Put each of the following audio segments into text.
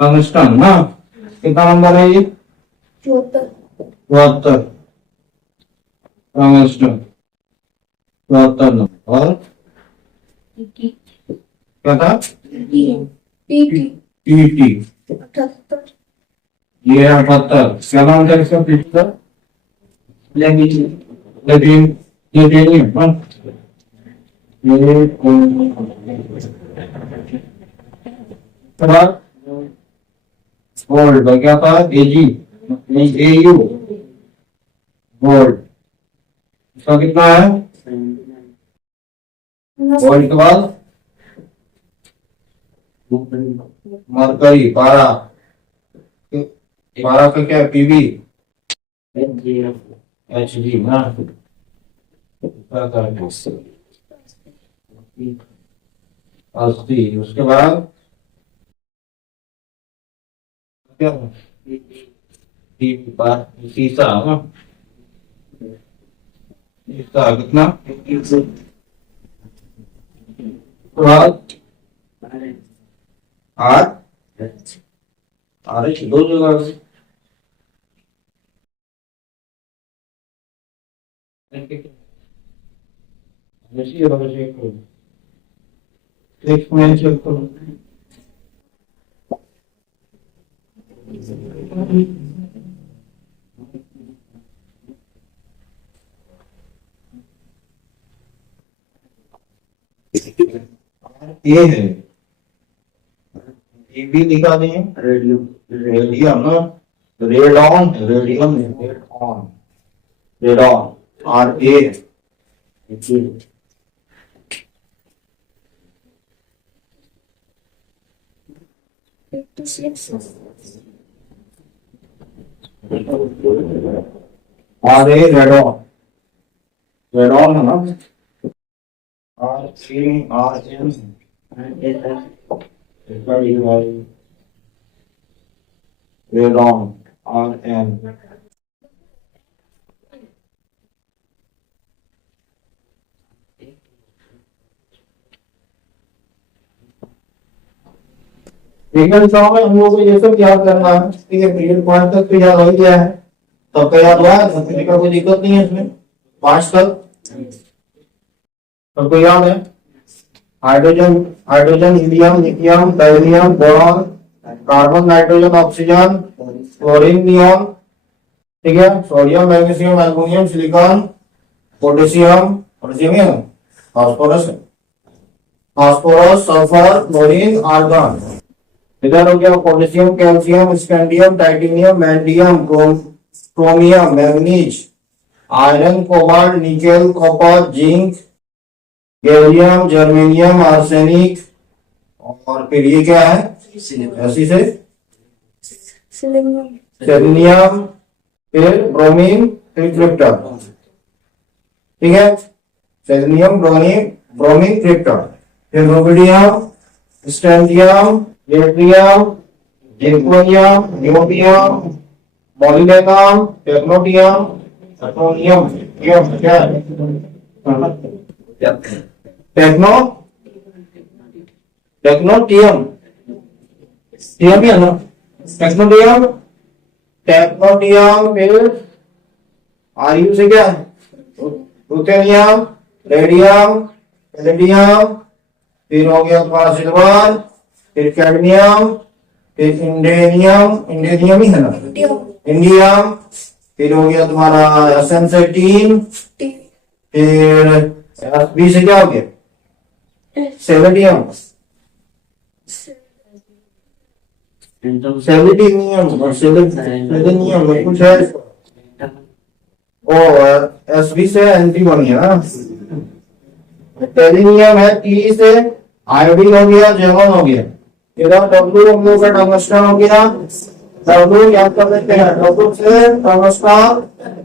Tungsten ना, कितना number है ये? 74। Tungsten 74 number. और क्या था? टीटी। ये 78। क्या नाम था इसका? प्लेटिनियम। गोल्ड क्या था? एजी, एयू गोल्ड। इसका कितना है? गोल्ड के बाद मरकरी, पारा। पारा का क्या? पीबी, एच जी ना। अस्सी। उसके बाद क्या? सीसा ना। सीसा कितना? आर आर दो जगह से एक्सपोनेंशियल करो। ये है ये भी लिखा नहीं है। रेडियम, रेडियम ना। Radon, radium, radon, radon R A. R A radon, radon है ना। R C R N radon R N. हम लोग को ये सब याद करना है। ठीक है, पीरियड 5 तक तो याद हो गया है। तब तो याद हुआ है, कोई दिक्कत नहीं है इसमें। 5 तक सबको याद है। Hydrogen, hydrogen, helium, lithium, beryllium, boron, carbon, nitrogen, oxygen, chlorine, neon. ठीक है, sodium, magnesium, aluminium, silicon, potassium, potassium है, phosphorus, phosphorus, sulphur, chlorine, argon. इधर हो गया potassium, calcium, scandium, titanium, vanadium, chromium, manganese, iron, cobalt, nickel, copper, zinc, gallium, germanium, arsenic. और फिर ये क्या है? ऐसी से सेलेनियम, फिर ब्रोमीन, फिर क्रिप्टन। ठीक है, सेलेनियम, ब्रोमीन, क्रिप्टन। फिर रुबिडियम, स्ट्रोंथियम, यट्रियम, जिंकोनियम, न्यूबियम, मोलिब्डेनम, टेक्नोटियम, एटोनियम। क्या है? टेक्नोटियम, टियम है ना। टेक्नोटियम, टेक्नोटियम। फिर आयु से क्या है? Ruthenium, radium, palladium. फिर हो गया तुम्हारा सिल्वर, फिर कैडमियम, फिर इंडेनियम, इंडेनियम ही है ना, इंडियम। फिर हो गया तुम्हारा एसएन से टीन। फिर बी से क्या हो गया? सेलेनियम, सेलेनियम, सेलेनियम कुछ है। और एस बी से एंटीमोनी है ना। टेलिनियम है, टी से आयोडीन हो गया, जेनॉन हो गया। इधर डब्ल्यू हम लोग का टंगस्टन हो गया। डब्ल्यू याद कर लेते हैं, डब्ल्यू से टंगस्टन।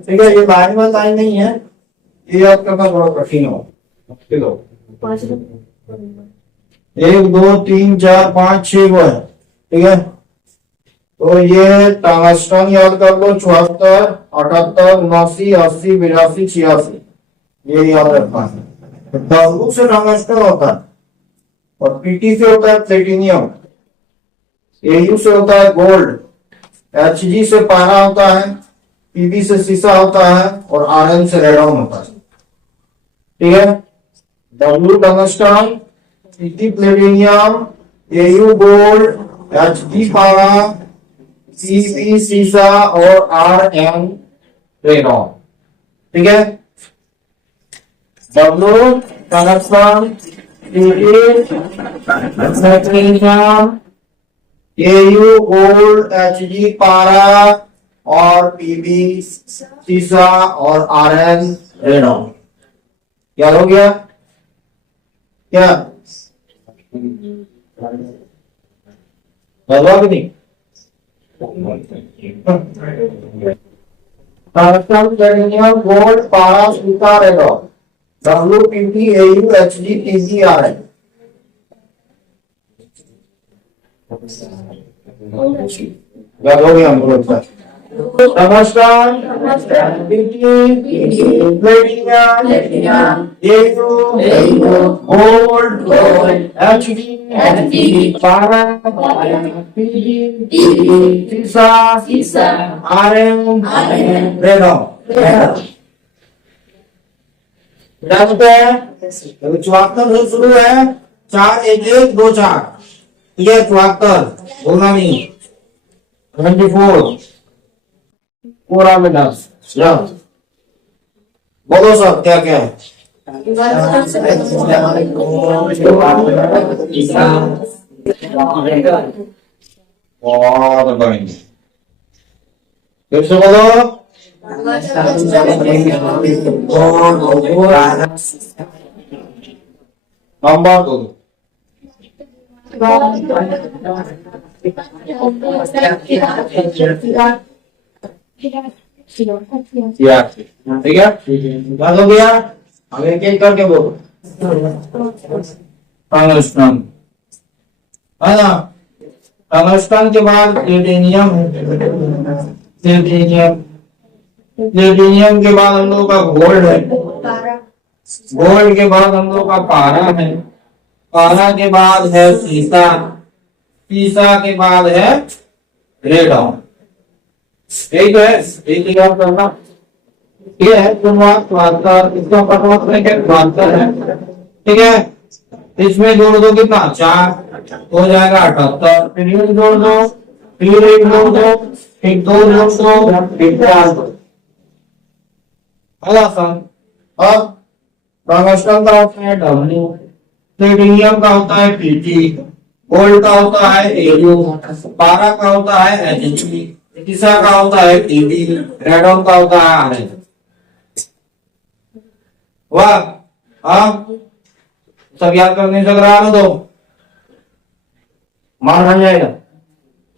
ठीक है, ये लाइन में लाइन नहीं है, ये याद करना थोड़ा कठिन हो। मुश्किल हो। 1 2 3 4 5 6 वो है। ठीक है, तो ये टंगस्टन याद कर लो। 74, 78, 79, 80, 82, 86, ये याद रखना है। डब्ल्यू से टंगस्टन होता है और पीटी से होता है प्लेटिनियम। Au से होता है गोल्ड, Hg से पारा होता है, Pb से सीसा होता है और Rn से रेडॉन होता है। ठीक है, W tungsten, Pt platinum, Au gold, Hg पारा, Pb सीसा और Rn रेडॉन। ठीक है, W tungsten, platinum, Au gold, Hg पारा और Pb सीसा और Rn रेडॉन। क्या हो गया? क्या बदला कि नहीं? प्लेटिनियम गोल्ड पारा सीसा radon, WPT Au Hg Pg Rn। याद हो गया हमको लगता है। नमस्कार, प्लेटिनियम, गोल्ड, Hg पारा, Pb सीसा, Rn रेडॉन। जानते हैं चौहत्तर से शुरू है, 4 1 1 2 4, ये 74 बोलना नहीं, 24 पूरा में 10। बोलो सब क्या क्या है? बहुत बढ़िया, फिर से बोलो। नंबर दो, ठीक है, बात हो गया। अब एक एक करके बोलो। टंगस्टन है ना, टंगस्टन के बाद प्लेटिनियम, प्लेटिनियम के बाद हम लोग का गोल्ड है, गोल्ड के बाद हम लोग का पारा है, पारा के बाद है सीसा, सीसा के बाद है रेडॉन। ठीक है, एक याद करना, ये है इसका पटवार है। ठीक है, इसमें जोड़ दो कितना 4 हो जाएगा 78, फिर ये जोड़ दो, फिर एक जोड़ दो, एक 2 जोड़ दो, एक 4 दो। अब टंगस्टन का होता है W, प्लेटिनियम का होता है Pt, गोल्ड का होता है Au, पारा का होता है Hg, सीसा का होता है Pb, रेडॉन का होता है Rn। वाह, हाँ सब याद करने से रहा ना, तो मार बन जाएगा।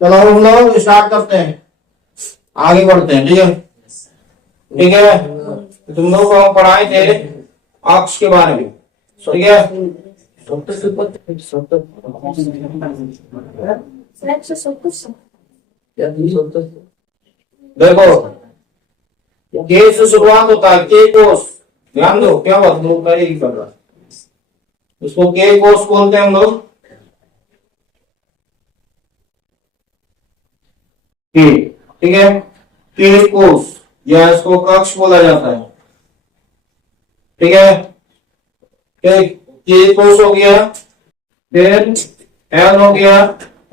चलो हम लोग स्टार्ट करते हैं, आगे बढ़ते हैं। ठीक है, ठीक है, तुम लोग को हम पढ़ाए थे अक्ष के बारे में। ठीक है, देखो के से शुरुआत होता है, के कोष, ध्यान दो क्या बात लोग कर रहा है, उसको के कोष बोलते हैं हम लोग। ठीक है, के कोष या इसको कक्ष बोला जाता है। ठीक है, के कोष हो गया, फिर एल हो गया,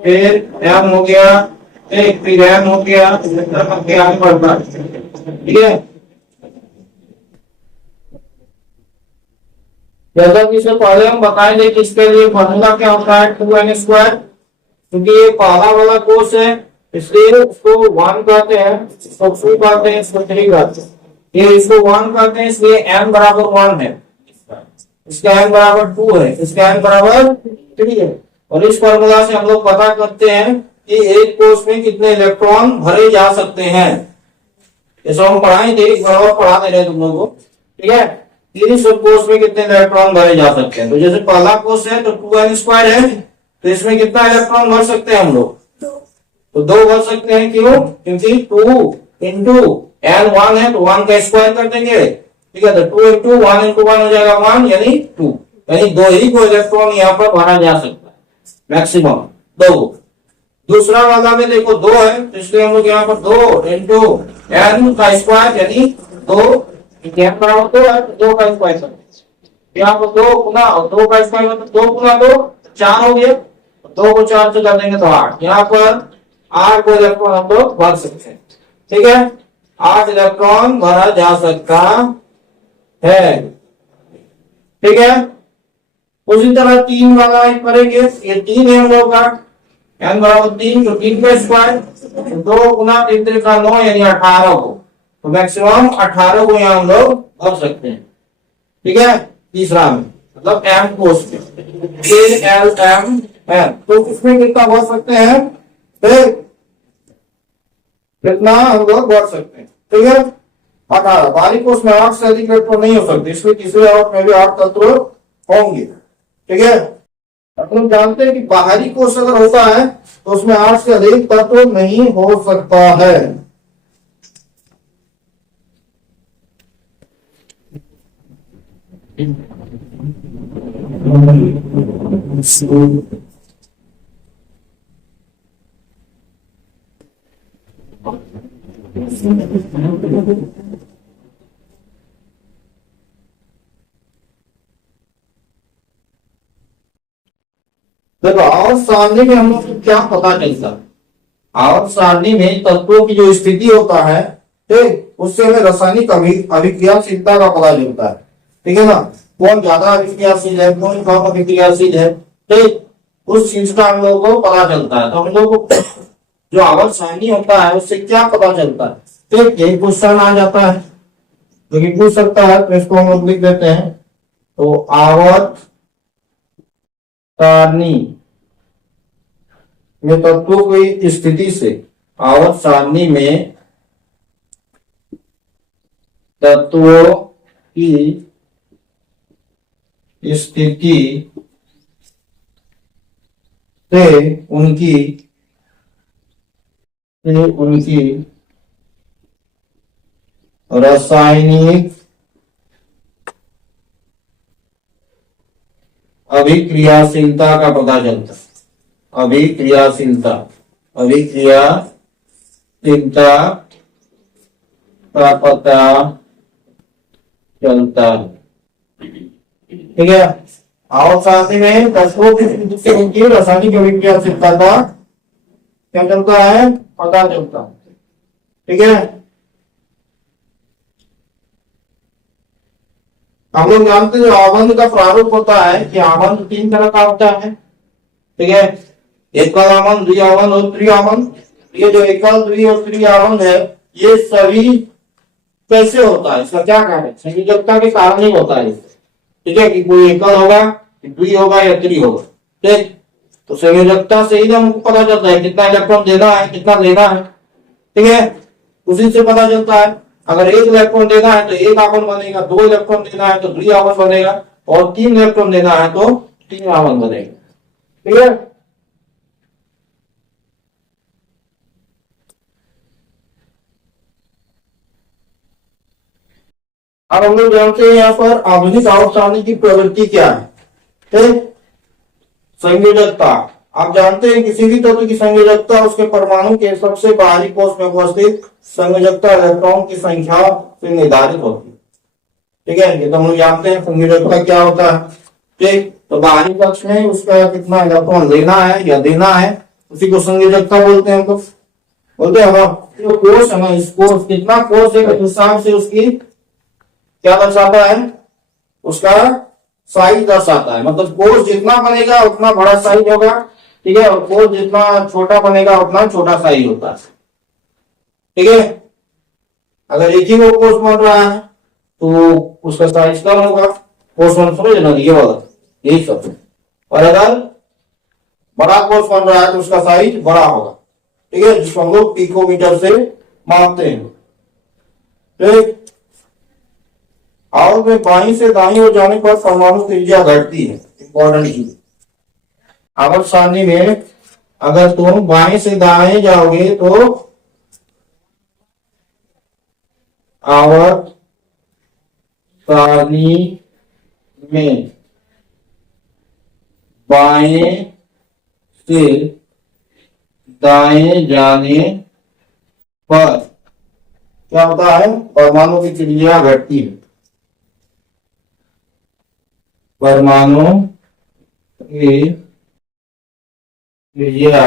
फिर एम हो गया, फिर एम हो गया, आगे बढ़ता है। ठीक है, जैसा कि इससे पहले हम बताएंगे कि इसके लिए फॉर्मूला क्या होता है 2n², क्योंकि ये पहला वाला कोर्स है इसलिए उसको 1 कहते हैं, इसको 2 कहते हैं, इसको 3 कहते हैं। ये इसको 1 कहते हैं इसलिए n बराबर 1 है, इसका n बराबर 2 है, इसका n बराबर 3 है। और इस फॉर्मूला से हम लोग पता करते हैं कि एक कोष में कितने इलेक्ट्रॉन भरे जा सकते हैं। ऐसा हम पढ़ाएंगे, एक बार और पढ़ा दे रहे हैं तुम लोगों को। ठीक है, तीन सब कोष में कितने इलेक्ट्रॉन भरे जा सकते हैं। तो जैसे पहला कोष है तो 2n² है, तो इसमें कितना इलेक्ट्रॉन भर सकते हैं हम लोग, तो 2 भर सकते हैं। क्यों? क्योंकि 2 इंटू n 1 है तो 1 का स्क्वायर कर देंगे। ठीक है, तो 2 इंटू 1 इंटू 1 हो जाएगा 1, यानी 2, यानी 2 ही को इलेक्ट्रॉन यहाँ पर भरा जा सकता है, मैक्सिमम 2। दूसरा वाला में देखो 2 है, तो इसलिए हम लोग यहाँ पर 2 इंटू एन का स्क्वायर यानी 2 एन बराबर 2 है, 2 का स्क्वायर कर यहाँ पर 2 गुना और 2 का स्क्वायर मतलब 2 गुना 2 4 हो गया, 2 को 4 से कर देंगे तो 8। यहाँ पर 8 को इलेक्ट्रॉन हम लोग भर सकते हैं। ठीक है, 8 इलेक्ट्रॉन भरा जा सकता है। ठीक है, उसी तरह 3 वाला करेंगे, ये 3 है हम लोग का n बराबर 3, तो 3 का स्क्वायर 2 गुना 3 का 9 यानी 18 को, तो मैक्सिमम 18 को यहाँ हम लोग भर सकते हैं। ठीक है, तीसरा में मतलब m कोस में KLM है, तो इसमें कितना भर सकते हैं, फिर कितना हम लोग भर सकते हैं। ठीक है, 18 बाहरी कोष में 8 से अधिक इलेक्ट्रॉन नहीं हो सकते, इसलिए तीसरे आवर्त में भी 8 तत्व होंगे। ठीक है, अपन जानते हैं कि बाहरी कोष अगर होता है तो उसमें 8 से अधिक तत्व नहीं हो सकता है। देखो आवर्त सारणी में हम लोग को क्या पता चलता है, आवर्त सारणी में तत्वों की जो स्थिति होता है, ठीक, उससे हमें रासायनिक अभिक्रियाशीलता का पता चलता है। ठीक है ना, कौन ज्यादा अभिक्रियाशील है, कौन कम अभिक्रियाशील है, ठीक, उस चीज का हम लोगों को पता चलता है। तो हम लोग को जो आवर्त सारणी होता है उससे क्या पता चलता है, ठीक, यही क्वेश्चन आ जाता है जो कि पूछ सकता है, तो इसको हम लोग लिख देते हैं। तो आवर्त सारणी में तत्वों की स्थिति से, आवर्त सारणी में तत्वों की स्थिति से उनकी रासायनिक अभिक्रियाशीलता का पता चलता है। अभिक्रियाशीलता का पता चलता है। ठीक है, आवर्त सारणी में तत्वों की स्थिति से उनकी रासायनिक अभिक्रियाशीलता का क्या चलता है, पता चलता है। ठीक है, हम लोग जानते हैं जो आबंध का प्रारूप होता है कि आबंध 3 तरह का होता है। ठीक है, एकल आबंध, द्विआबंध और त्रिआबंध। ये जो एकल, द्वि और त्रिआबंध है, ये सभी कैसे होता है, इसका क्या कारण है, संयोजकता के कारण ही होता है। ठीक है, कि कोई एकल होगा, द्वि होगा या त्रि होगा। ठीक, तो संयोजकता से ही हमको पता चलता है कितना इलेक्ट्रॉन देना है, कितना लेना है। ठीक है, उसी से पता चलता है। अगर 1 इलेक्ट्रॉन देना है तो 1 आवन बनेगा, 2 इलेक्ट्रॉन देना है तो 2 आवन बनेगा, और 3 इलेक्ट्रॉन देना है तो 3 आवन बनेगा। ठीक है, अब हम लोग जानते हैं यहाँ पर आधुनिक आवर्त सारणी की प्रवृत्ति क्या है। ठीक, संयोजकता, आप जानते हैं किसी भी तत्व की संयोजकता उसके परमाणु के सबसे बाहरी कोष में उपस्थित संयोजकता इलेक्ट्रॉन की संख्या से निर्धारित होती है। ठीक है, ये तो हम लोग जानते हैं संयोजकता क्या होता है। ठीक, तो बाहरी पक्ष में उसका कितना इलेक्ट्रॉन लेना है या देना है, उसी को संयोजकता बोलते हैं। हम लोग बोलते हैं जो कोष है ना, इस कोष कितना कोष है उस हिसाब से उसकी क्या दर्शाता है, उसका साइज दर्शाता है। मतलब कोष जितना बनेगा उतना बड़ा साइज होगा। ठीक है, और कोष जितना छोटा बनेगा उतना छोटा साइज होता है। ठीक है, अगर एक ही वो कोष बन रहा है तो उसका साइज कम होगा, कोष बन समझ ना, ये वाला यही सब। और अगर बड़ा कोष बन रहा है तो उसका साइज बड़ा होगा। ठीक है, जिसको हम लोग पिकोमीटर से मापते हैं। ठीक, और में बाईं से दाईं ओर जाने पर परमाणु त्रिज्या घटती है। इंपॉर्टेंट चीज, आवर्त सारणी में अगर तुम बाएं से दाएं जाओगे तो आवर्त सारणी में बाएं से दाएं जाने पर क्या होता है, परमाणु की त्रिज्या घटती है। परमाणु की त्रिज्या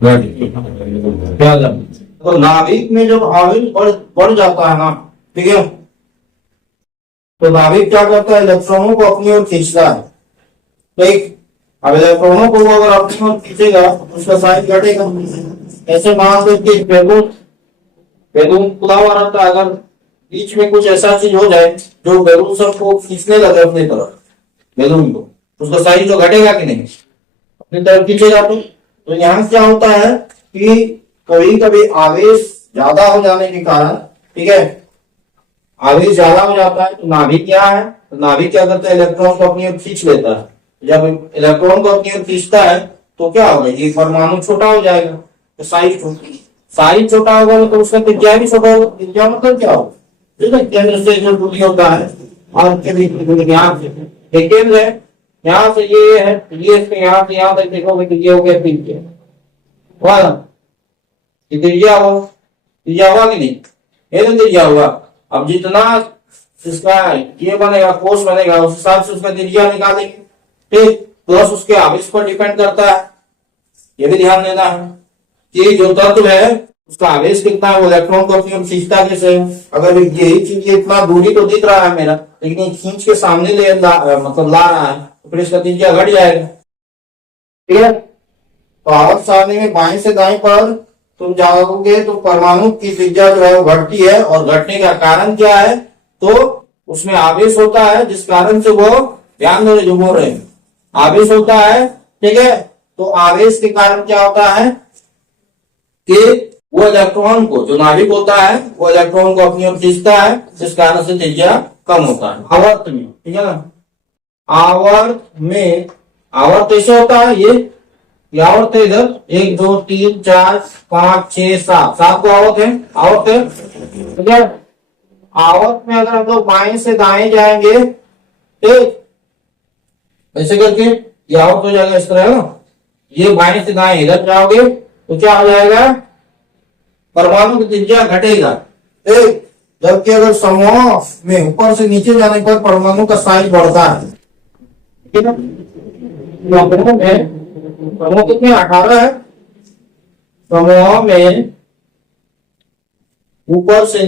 घटती है। क्या तो नाभिक में जब आवेश बढ़ जाता है ना, ठीक है, तो नाभिक क्या करता है, इलेक्ट्रॉनों को अपनी ओर खींचता है। ठीक, अब इलेक्ट्रॉनों को अगर अपनी ओर खींचेगा तो उसका साइज घटेगा। ऐसे मान लो कि बैलून बैलून खुला हुआ रहता है, अगर बीच में कुछ ऐसा चीज हो जाए जो बैलून सबको खींचने लगे अपनी तरफ, बैलून को, उसका साइज तो घटेगा कि नहीं, अपनी तरफ खींचेगा। तो यहाँ क्या होता है कि कभी कभी आवेश ज्यादा हो जाने के कारण, ठीक है, आवेश ज्यादा हो जाता है तो नाभिक क्या है, तो नाभिक क्या करता है, इलेक्ट्रॉन को अपनी ओर खींच लेता है। जब इलेक्ट्रॉन को अपनी ओर खींचता है तो क्या होगा, ये परमाणु छोटा हो जाएगा, तो साइज छोटा होगा तो उसका त्रिज्या भी छोटा होगा। त्रिज्या मतलब क्या होगा, ठीक है, केंद्र से जो दूरी होता है और यहाँ से केंद्र है, यहाँ से ये है, ये यहाँ से यहाँ तक देखोगे तो ये हो गया त्रिज्या, त्रिज्या हुआ कि नहीं, ये तो त्रिज्या हुआ। अब जितना इसका ये बनेगा, कोष बनेगा, उस हिसाब से उसका त्रिज्या निकालेंगे। ठीक, प्लस उसके आवेश पर डिपेंड करता है, ये भी ध्यान देना है कि जो तत्व है उसका आवेश कितना है, वो इलेक्ट्रॉन को अपनी ओर खींचता कैसे है। अगर यही चीज इतना दूरी तो दिख रहा है मेरा, लेकिन ये खींच के सामने मतलब ला रहा है, तो फिर इसका त्रिज्या घट जाएगा। ठीक है, तो आवर्त सारणी में बाएं से दाएं पर तुम जाओगे तो परमाणु की त्रिज्या जो है वो घटती है, और घटने का कारण क्या है, तो उसमें आवेश होता है, जिस कारण से वो, ध्यान दो जो बोल रहे हैं, आवेश होता है। ठीक है, तो आवेश के कारण क्या होता है कि वो इलेक्ट्रॉन को, जो नाभिक होता है वो इलेक्ट्रॉन को अपनी ओर खींचता है, जिस कारण से त्रिज्या कम होता है आवर्त में। ठीक है ना, आवर्त ऐसे होता है, ये आवर्त है, इधर 1 2 3 4 5 6 7 को आवर्त है। ठीक है, आवर्त में अगर हम लोग बाएं से दाएं जाएंगे, ठीक, ऐसे करके ये आवर्त हो जाएगा इस तरह ना, ये बाएं से दाएं इधर जाओगे तो क्या हो जाएगा, परमाणु की त्रिज्या घटेगा। ठीक, जबकि अगर समूह में ऊपर से नीचे जाने पर परमाणु का साइज बढ़ता है। ठीक है, समूह कितने, 18 है। समूह में ऊपर से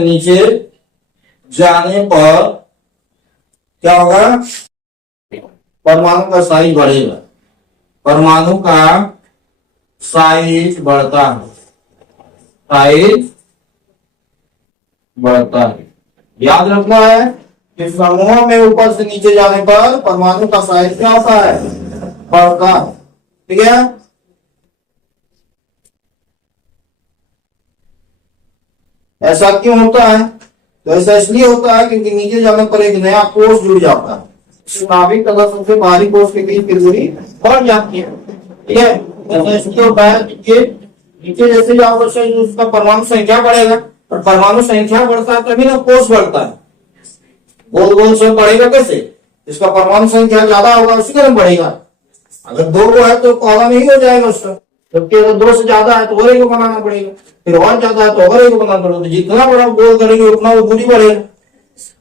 नीचे जाने पर क्या होगा, परमाणु का साइज बढ़ेगा, परमाणु का साइज बढ़ता है, याद रखना है कि समूह में ऊपर से नीचे जाने पर परमाणु का साइज क्या होता है, बढ़ता है। ठीक है, ऐसा क्यों होता है, तो ऐसा इसलिए होता है क्योंकि नीचे जाने पर एक नया कोष जुड़ जाता है, नाभिक तथा सबसे बाहरी कोष के बीच की दूरी बढ़ जाती है। ठीक है, ऐसा इसलिए होता है कि नीचे जैसे जाओगे उसका परमाणु संख्या बढ़ेगा, और परमाणु संख्या बढ़ता है तभी ना कोष बढ़ता है। गोल गोल से बढ़ेगा कैसे, इसका परमाणु संख्या ज्यादा होगा उसी कारण बढ़ेगा। अगर 2 है तो कॉलम ही हो जाएगा उसका, जबकि अगर 2 से ज्यादा है तो और एक को बनाना पड़ेगा, फिर और ज्यादा है तो और एक को बनाना पड़ेगा। तो जितना बड़ा गोल करेंगे उतना वो दूरी बढ़ेगा।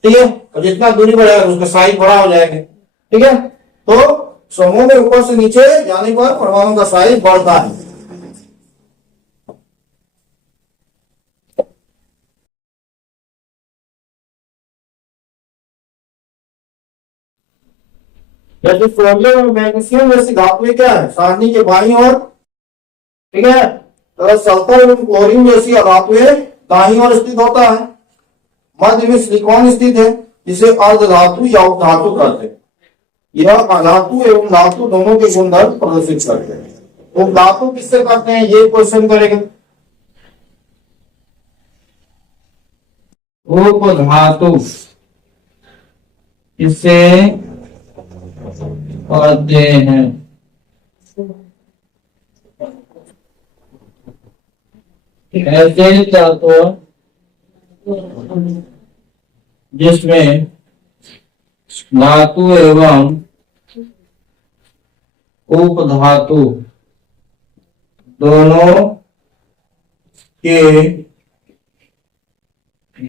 ठीक है, और जितना दूरी बढ़ेगा उसका साइज बड़ा हो जाएगा। ठीक है, तो समूह में ऊपर से नीचे जाने पर परमाणु का साइज बढ़ता है। जैसे सोडियम और मैग्नीशियम जैसी धातुएं क्या है, सारणी के बाईं ओर। ठीक है, तो सल्फर एवं क्लोरीन जैसी धातुएं दाईं ओर स्थित होता है। मध्य में सिलिकॉन स्थित है, जिसे अर्धधातु या उपधातु कहते हैं। यह अधातु एवं धातु दोनों के गुणधर्म प्रदर्शित करते हैं। उपधातु किससे करते हैं, ये क्वेश्चन करेंगे। उपधातु किससे करते हैं, ऐसे तत्व जिसमें धातु एवं उपधातु दोनों के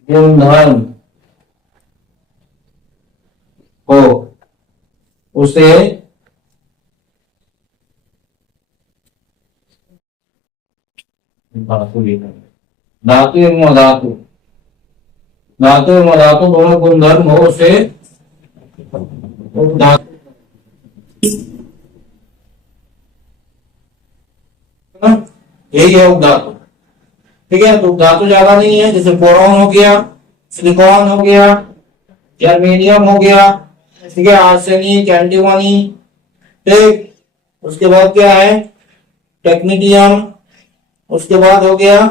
गुणधर्म हो उसे धातु लिखा धातु एवं अधातु दोनों गुणधर्म हो उसे उपधातु यही है उपधातु। ठीक है, तो धातु ज्यादा नहीं है, जैसे बोरॉन हो गया, सिलिकॉन हो गया, जर्मेनियम हो गया, ठीक है, आर्सेनिक, एंटीमनी। ठीक, उसके बाद क्या है, टेक्नीडियम, उसके बाद हो गया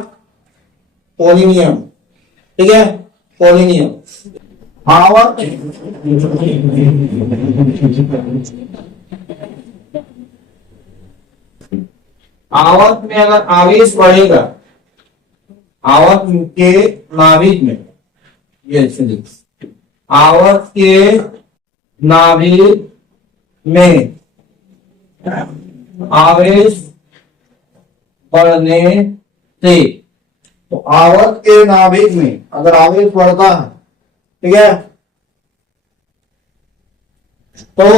पोलिनियम। ठीक है, पोलिनियम। आवर्त आवर्त में अगर आवेश बढ़ेगा, आवर्त के नाभिक में, ये आवर्त के नाभिक में आवेश बढ़ने से, तो आवर्त के नाभिक में अगर आवेश बढ़ता है, ठीक है, तो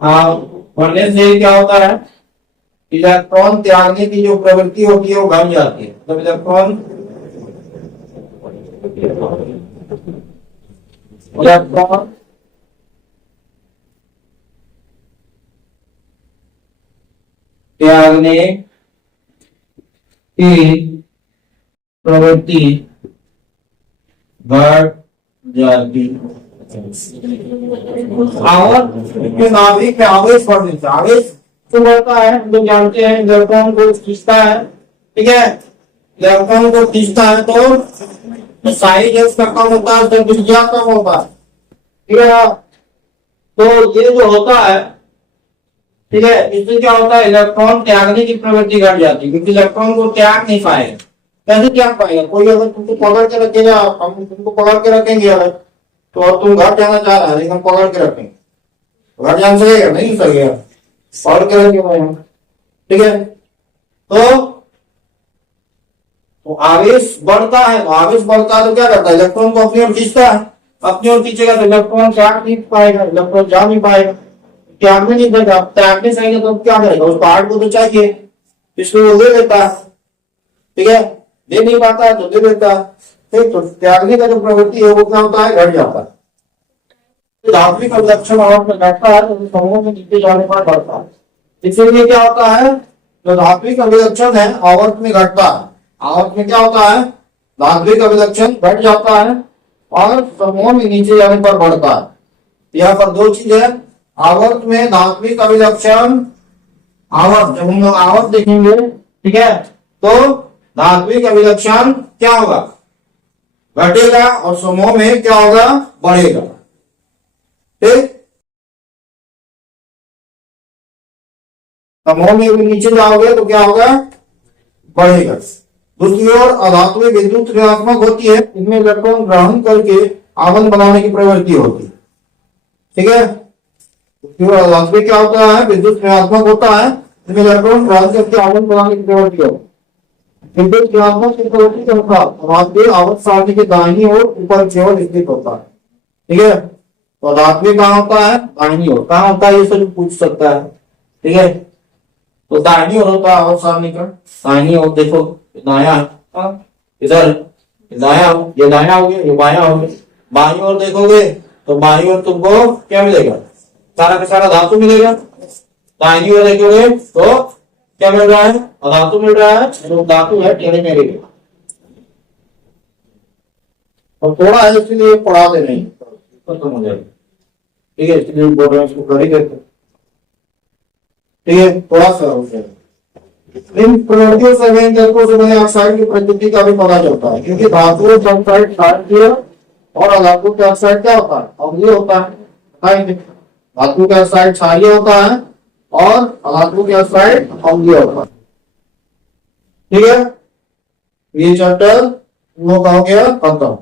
बढ़ने से क्या होता है, इलेक्ट्रॉन त्यागने की जो प्रवृत्ति होती है वो घट जाती है। मतलब इलेक्ट्रॉन त्यागने की प्रवृत्ति बढ़ जाती है। आवर्त के नाभिक में आवेश बढ़ने से, आवेश तो बढ़ता है, हम लोग जानते हैं, इलेक्ट्रॉन को खींचता है। ठीक है, इलेक्ट्रॉन को खींचता है तो साइज इसका कम होता है, तो त्रिज्या कम होता है। ठीक है, तो ये जो होता है, ठीक है, इससे क्या होता है, इलेक्ट्रॉन त्यागने की प्रवृत्ति घट जाती है, क्योंकि इलेक्ट्रॉन को त्याग नहीं पाएगा। कैसे त्याग पाएगा, कोई अगर तुमको पकड़ के रखेगा, हम तुमको पकड़ के रखेंगे अगर, तो तुम घर जाना चाह रहा है लेकिन पकड़ के रखेंगे, घर जाना सकेगा नहीं सकेगा, पकड़ के रखेंगे। ठीक है, तो आवेश बढ़ता है, तो आवेश बढ़ता है तो क्या करता है, इलेक्ट्रॉन को अपनी ओर खींचता है, अपनी ओर खींचेगा तो इलेक्ट्रॉन त्याग नहीं पाएगा, इलेक्ट्रॉन जा नहीं पाएगा, त्यागने नहीं देगा, त्यागने चाहिए तो क्या करेगा, उस पार्ट को तो चाहिए, इसलिए वो ले लेता है। ठीक है, दे नहीं पाता है तो दे देता है। ठीक, तो त्यागने का जो प्रवृत्ति है वो क्या होता है, घट जाता है। धात्विक अभिलक्षण और में घटता है तो समूह में नीचे जाने पर बढ़ता है। इसीलिए क्या होता है, जो धात्विक अभिलक्षण है आवर्त में घटता है, आवर्त में क्या होता है, धात्विक अभिलक्षण घट जाता है और समूह में नीचे जाने पर बढ़ता है। यहाँ पर दो चीज है, आवर्त में धात्विक अभिलक्षण, आवर्त जब हम लोग आवर्त देखेंगे, ठीक है, तो धात्विक अभिलक्षण क्या होगा, घटेगा, और समूह में क्या होगा, बढ़ेगा। ठीक, समूह में नीचे जाओगे तो क्या होगा, बढ़ेगा। दूसरी ओर अधात्विक विद्युत ऋणात्मक होती है, इनमें इलेक्ट्रॉन ग्रहण करके आवन बनाने की प्रवृत्ति होती है। ठीक है, अधात्विक क्या होता है, विद्युत ऋणात्मक होता है, इनमें इलेक्ट्रॉन ग्रहण करके आवन बनाने की प्रवृत्ति होती है। विद्युत ऋणात्मक की प्रवृत्ति के अनुसार आवर्त सारणी के दाहिनी ओर ऊपर की ओर स्थित होता है। ठीक है, तो धात्विक कहाँ होता है, दाहिनी ओर, कहाँ होता है, ये सब पूछ सकता है। ठीक है, तो दाहिनी ओर होता है आवर्त सारणी का, दाहिनी ओर देखो, दाया इधर, दाया, ये दाया हो गया, ये बाया हो गया। बाई ओर देखोगे तो बाई ओर तुमको क्या मिलेगा, सारा का सारा धातु मिलेगा। दाहिनी ओर देखोगे तो क्या मिल रहा है, अधातु मिल रहा है, जो धातु है टेढ़े मेढ़े। और थोड़ा है इसलिए पढ़ा दे नहीं खत्म हो जाएगा। ठीक है, इसलिए बोल रहे हैं, इसको कर ही देते। ठीक है, थोड़ा सा हो जाएगा। इन प्रवृत्तियों से हमें तत्वों से बने ऑक्साइड की प्रकृति का भी पता चलता है, क्योंकि धातुओं के ऑक्साइड क्षारीय और अधातु के ऑक्साइड क्या होता है, अम्लीय होता है। धातु के ऑक्साइड क्षारीय होता है और अधातु के ऑक्साइड अम्लीय होता है। ठीक है, ये चैप्टर हो गया खत्म।